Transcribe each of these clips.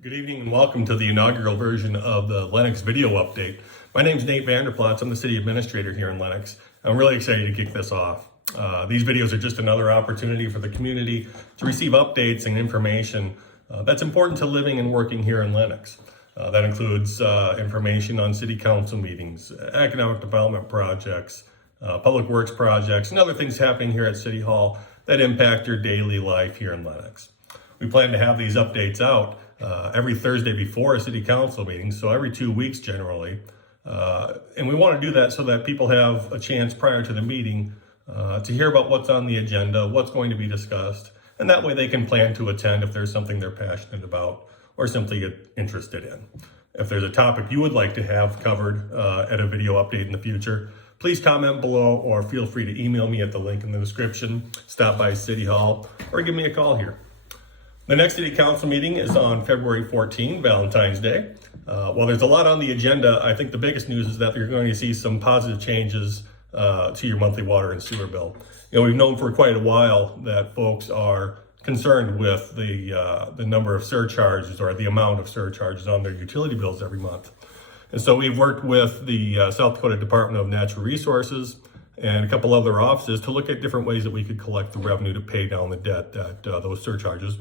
Good evening and welcome to the inaugural version of the Lennox video update. My name is Nate Vanderplatz. I'm the city administrator here in Lennox. I'm really excited to kick this off. These videos are just another opportunity for the community to receive updates and information that's important to living and working here in Lennox. That includes information on city council meetings, economic development projects, public works projects, and other things happening here at City Hall that impact your daily life here in Lennox. We plan to have these updates out every Thursday before a city council meeting, so every 2 weeks generally. And we want to do that so that people have a chance prior to the meeting to hear about what's on the agenda, what's going to be discussed, and that way they can plan to attend if there's something they're passionate about or simply get interested in. If there's a topic you would like to have covered at a video update in the future, please comment below or feel free to email me at the link in the description, stop by City Hall, or give me a call here. The next city council meeting is on February 14, Valentine's Day. While there's a lot on the agenda, I think the biggest news is that you're going to see some positive changes to your monthly water and sewer bill. You know, we've known for quite a while that folks are concerned with the number of surcharges or the amount of surcharges on their utility bills every month. And so we've worked with the South Dakota Department of Natural Resources and a couple other offices to look at different ways that we could collect the revenue to pay down the debt that those surcharges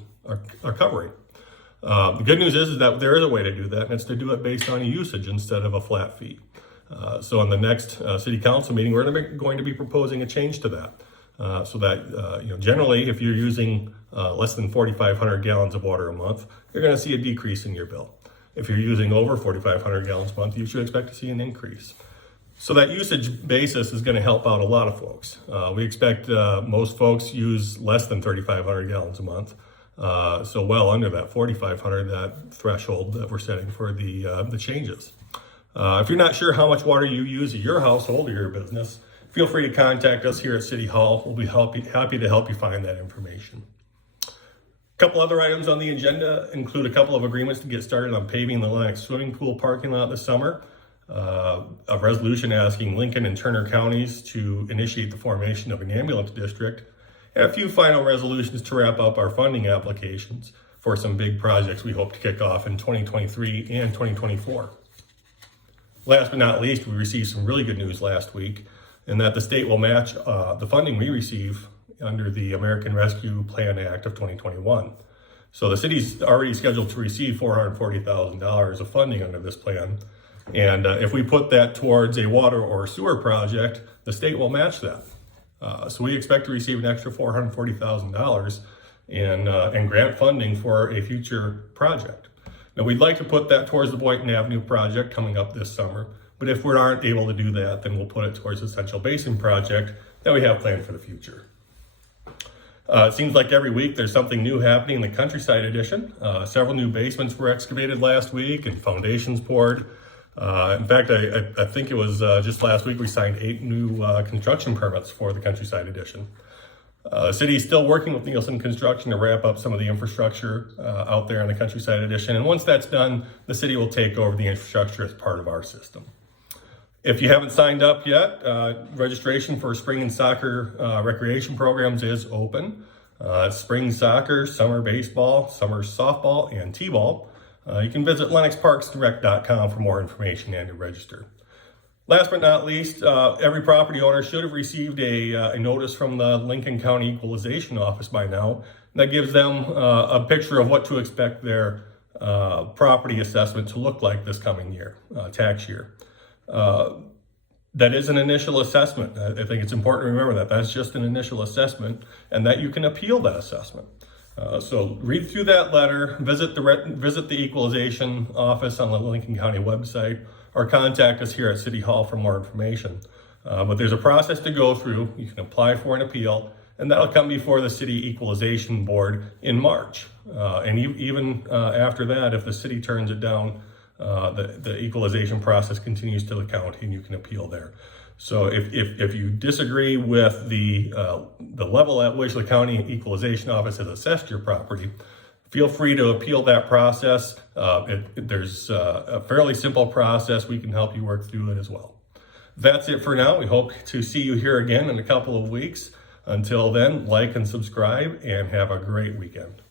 are covering. The good news is that there is a way to do that, and it's to do it based on usage instead of a flat fee. So in the next city council meeting, we're going to be proposing a change to that, so that generally, if you're using less than 4,500 gallons of water a month, you're going to see a decrease in your bill. If you're using over 4,500 gallons a month, you should expect to see an increase. So that usage basis is going to help out a lot of folks. We expect most folks use less than 3,500 gallons a month. So well under that 4,500, that threshold that we're setting for the changes. If you're not sure how much water you use at your household or your business, feel free to contact us here at City Hall. We'll be happy to help you find that information. A couple other items on the agenda include a couple of agreements to get started on paving the Lennox swimming pool parking lot this summer. A resolution asking Lincoln and Turner counties to initiate the formation of an ambulance district, and a few final resolutions to wrap up our funding applications for some big projects we hope to kick off in 2023 and 2024. Last but not least, we received some really good news last week in that the state will match the funding we receive under the American Rescue Plan Act of 2021. So the city's already scheduled to receive $440,000 of funding under this plan. And if we put that towards a water or sewer project, the state will match that. So we expect to receive an extra $440,000 in grant funding for a future project. Now, we'd like to put that towards the Boynton Avenue project coming up this summer, but if we aren't able to do that, then we'll put it towards the Central Basin project that we have planned for the future. It seems like every week there's something new happening in the Countryside Edition. Several new basements were excavated last week and foundations poured. In fact, I think it was just last week we signed 8 new construction permits for the Countryside Edition. The city is still working with Nielsen Construction to wrap up some of the infrastructure out there in the Countryside Edition. And once that's done, the city will take over the infrastructure as part of our system. If you haven't signed up yet, registration for spring and soccer recreation programs is open. Spring soccer, summer baseball, summer softball, and t-ball. You can visit lennoxparksdirect.com for more information and to register. Last but not least, every property owner should have received a notice from the Lincoln County Equalization Office by now that gives them a picture of what to expect their property assessment to look like this coming year, tax year. That is an initial assessment. I think it's important to remember that that's just an initial assessment and that you can appeal that assessment. So read through that letter, visit the equalization office on the Lincoln County website, or contact us here at City Hall for more information. But there's a process to go through. You can apply for an appeal, and that'll come before the City Equalization Board in March. And even after that, if the city turns it down, the equalization process continues to the county, and you can appeal there. So if you disagree with the level at which the county equalization office has assessed your property, feel free to appeal that process. There's a fairly simple process. We can help you work through it as well. That's it for now. We hope to see you here again in a couple of weeks. Until then, like and subscribe and have a great weekend.